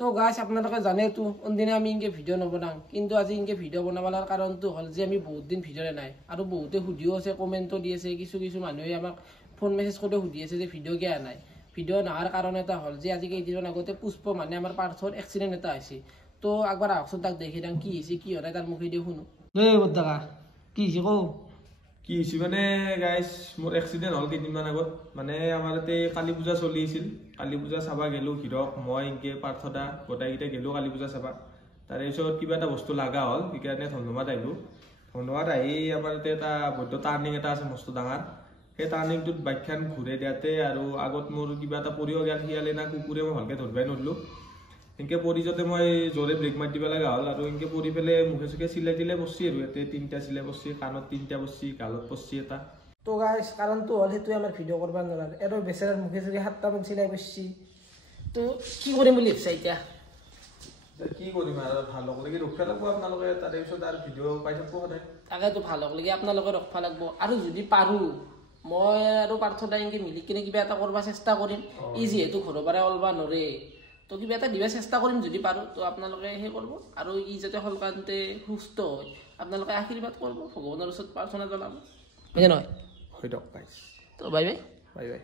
তো গাছ আপোনালোকে জানেতো কোনদিনে আমি ইনকে ভিডিঅ' নবনাওঁ কিন্তু আজি ইনকে ভিডিঅ' বনাবলাৰ কাৰণটো হ'ল যে আমি বহুত দিন ভিডিঅ'ৰে নাই আৰু বহুতে সুধিও আছে কমেণ্টো দি আছে কিছু মানুহে আমাক ফোন মেছেজ কৰি সুধি আছে যে ভিডিঅ' কিয় নাই ভিডিঅ' নহাৰ কাৰণ এটা হ'ল যে আজি কেইদিনমান আগতে পুষ্প মানে আমাৰ পাৰ্থৰ এক্সিডেণ্ট এটা হৈছে তো একবাৰ আহকচোন তাক দেখি দাম কি হৈছে কি হয় তাৰ মুখেদি শুনো এই বৰ্তাকা কি হৈছে কওঁ কি হৈছে মানে গাইজ মোৰ এক্সিডেণ্ট হ'ল কেইদিনমান আগত মানে আমাৰ ইয়াতে কালী পূজা চলি আছিল কালী পূজা চাবা গেলোঁ হিৰক মই ইনকে পাৰ্থদা গোটেইকেইটা গেলোঁ কালী পূজা চাবা তাৰে পিছত কিবা এটা বস্তু লগা হ'ল সেইকাৰণে ধন্যবাদ আহিলোঁ ধন্যবাদ আহি আমাৰ ইয়াতে এটা বৈদ্য টাৰ্ণিং এটা আছে মস্ত ডাঙৰ সেই টাৰ্ণিংটোত বাইকখন ঘূৰাই দিয়াতে আৰু আগত মোৰ কিবা এটা পৰিও গেল শিয়ালে না কুকুৰে মই ভালকৈ ধৰিবই নোৱাৰিলোঁ এনেকৈ পৰি যাতে মই জোৰে ব্ৰেক মাৰি দিব লগা হ'ল আৰু এনেকৈ পৰি পেলাই মুখে চুখে চিলাই দিলে পৰছি আৰু ইয়াতে 3টা চিলাই পৰছি কাণত 3টা পৰছি গালত পৰছি এটা তো গাইছ কাৰণটো হ'ল সেইটোৱে আমাৰ ভিডিঅ' কৰিব নোৱাৰে আৰু বেচেৰাৰ মুখে চুখে 7টা মান চিলাই পৰছি তো কি কৰিম বুলি ভাবিছা এতিয়া কি কৰিম আৰু ভাল হ'ব লাগি ৰখিব লাগিব আপোনালোকে তাৰে পিছত আৰু ভিডিঅ' পাই থাকিব সদায় তাকেতো ভাল হ'ব লাগে আপোনালোকে ৰখিব লাগিব আৰু যদি পাৰোঁ মই আৰু পাৰ্থদা এনেকৈ মিলি কিনে কিবা এটা কৰিব চেষ্টা কৰিম ই যিহেতু ঘৰৰ পৰাই ওলবা নৰে তো কিবা এটা দিব চেষ্টা কৰিম যদি পাৰোঁ তো আপোনালোকে সেই কৰিব আৰু ই যাতে সোনকালে সুস্থ হয় আপোনালোকে আশীৰ্বাদ কৰিব ভগৱানৰ ওচৰত প্ৰাৰ্থনা জনাব হয়নে নহয় হৈ দিয়ক গাইজ তো বাই বাই বাই বাই